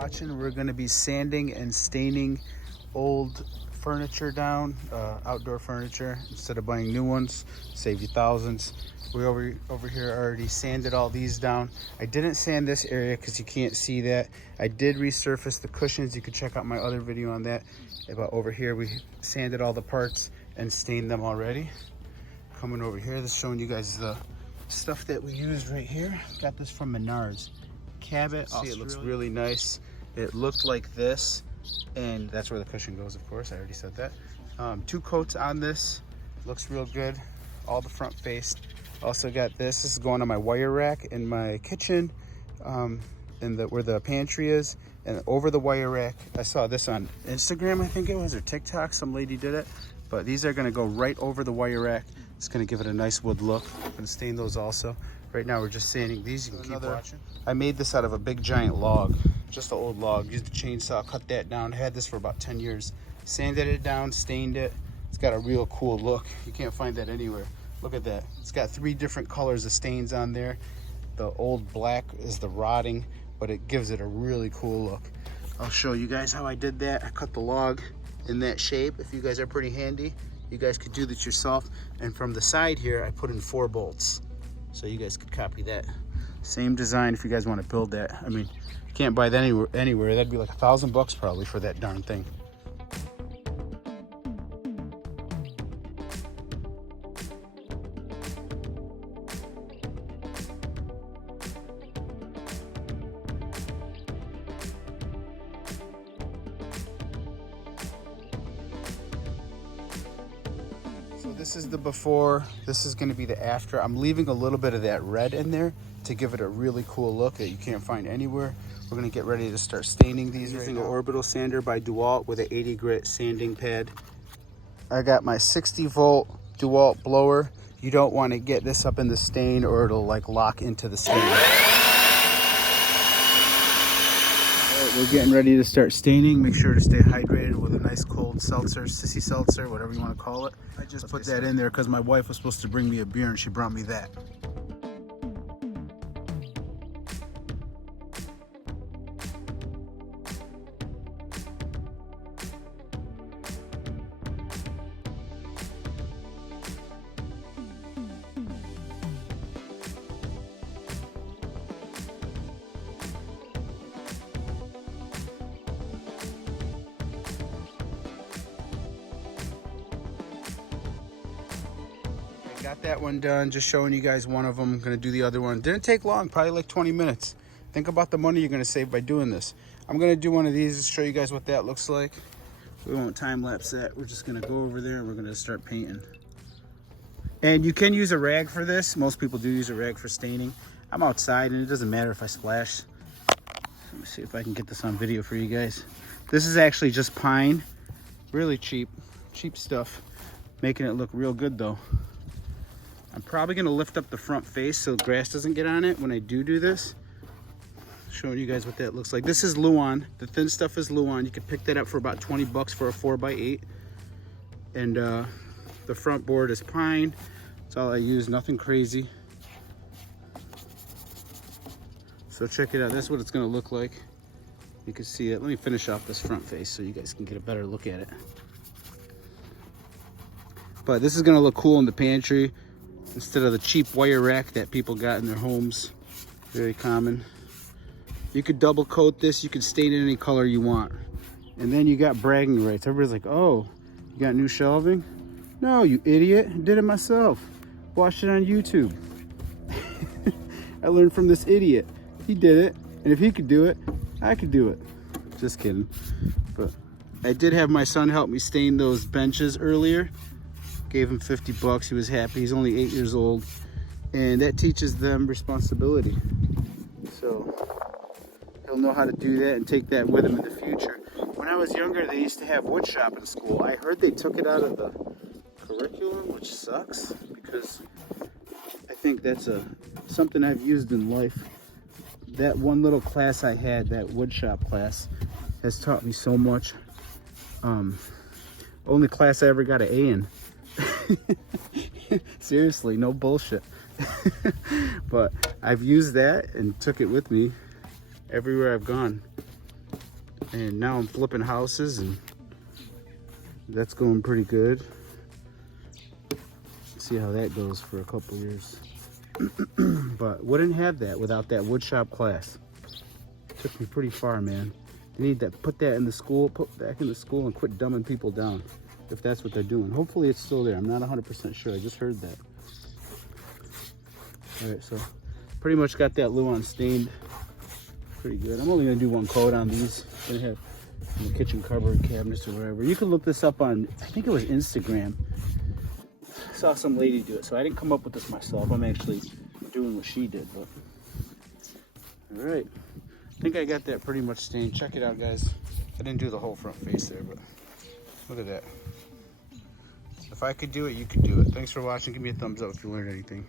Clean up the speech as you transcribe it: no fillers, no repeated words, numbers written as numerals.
watching. We're going to be sanding and staining old furniture down, outdoor furniture, instead of buying new ones. Save you thousands. We over here already sanded all these down. I didn't sand this area because you can't see that. I did resurface the cushions. You can check out my other video on that. But over here we sanded all the parts and stained them already. Coming over here, this is showing you guys the stuff that we used right here. Got this from Menards. Cabot. See, it looks really nice. It looked like this, and that's where the cushion goes, of course. I already said that. 2 coats on this. Looks real good. All the front face. Also got this. This is going on my wire rack in my kitchen, where the pantry is, and over the wire rack. I saw this on Instagram, I think it was, or TikTok. Some lady did it. But these are gonna go right over the wire rack. It's gonna give it a nice wood look. I'm gonna stain those also. Right now we're just sanding these. You can keep watching. I made this out of a big giant log, just an old log. Used the chainsaw, cut that down. Had this for about 10 years. Sanded it down, stained it. It's got a real cool look. You can't find that anywhere. Look at that. It's got 3 different colors of stains on there. The old black is the rotting, but it gives it a really cool look. I'll show you guys how I did that. I cut the log in that shape. If you guys are pretty handy, you guys could do this yourself. And from the side here, I put in 4 bolts. So you guys could copy that. Same design if you guys want to build that. I mean, you can't buy that anywhere. That'd be like $1,000 probably for that darn thing. This is the before, this is gonna be the after. I'm leaving a little bit of that red in there to give it a really cool look that you can't find anywhere. We're gonna get ready to start staining these. Using an orbital sander by DeWalt with an 80 grit sanding pad. I got my 60 volt DeWalt blower. You don't wanna get this up in the stain or it'll like lock into the stain. We're getting ready to start staining. Make sure to stay hydrated with a nice cold seltzer, sissy seltzer, whatever you want to call it. I just put that in there because my wife was supposed to bring me a beer and she brought me that. Got that one done, just showing you guys one of them. I'm gonna do the other one. Didn't take long, probably like 20 minutes. Think about the money you're gonna save by doing this. I'm gonna do one of these to show you guys what that looks like. We won't time lapse that. We're just gonna go over there and we're gonna start painting. And you can use a rag for this. Most people do use a rag for staining. I'm outside and it doesn't matter if I splash. Let me see if I can get this on video for you guys. This is actually just pine. Really cheap stuff. Making it look real good though. I'm probably gonna lift up the front face so the grass doesn't get on it when I do this. Showing you guys what that looks like. This is Luan. The thin stuff is Luan. You can pick that up for about 20 bucks for a 4x8. And the front board is pine. That's all I use, nothing crazy. So check it out, that's what it's gonna look like. You can see it. Let me finish off this front face so you guys can get a better look at it. But this is gonna look cool in the pantry instead of the cheap wire rack that people got in their homes. Very common. You could double coat this, you could stain it any color you want. And then you got bragging rights. Everybody's like, oh, you got new shelving? No, you idiot, I did it myself. Watched it on YouTube. I learned from this idiot. He did it, and if he could do it, I could do it. Just kidding. But I did have my son help me stain those benches earlier. Gave him 50 bucks, he was happy. He's only 8 years old. And that teaches them responsibility. So he'll know how to do that and take that with him in the future. When I was younger, they used to have wood shop in school. I heard they took it out of the curriculum, which sucks because I think that's something I've used in life. That one little class I had, that wood shop class, has taught me so much. Only class I ever got an A in. Seriously, no bullshit. But I've used that and took it with me everywhere I've gone. And now I'm flipping houses, and that's going pretty good. See how that goes for a couple years. But wouldn't have that without that woodshop class. Took me pretty far, man. They need to put that in the school, put back in the school, and quit dumbing people down, if that's what they're doing. Hopefully it's still there. I'm not 100% sure. I just heard that. All right, so pretty much got that Luan stained pretty good. I'm only gonna do one coat on these. I'm gonna have in the kitchen cupboard cabinets or wherever. You can look this up on, I think it was Instagram. Saw some lady do it, so I didn't come up with this myself. I'm actually doing what she did. But all right, I think I got that pretty much stained. Check it out, guys. I didn't do the whole front face there, but look at that. If I could do it, you could do it. Thanks for watching. Give me a thumbs up if you learned anything.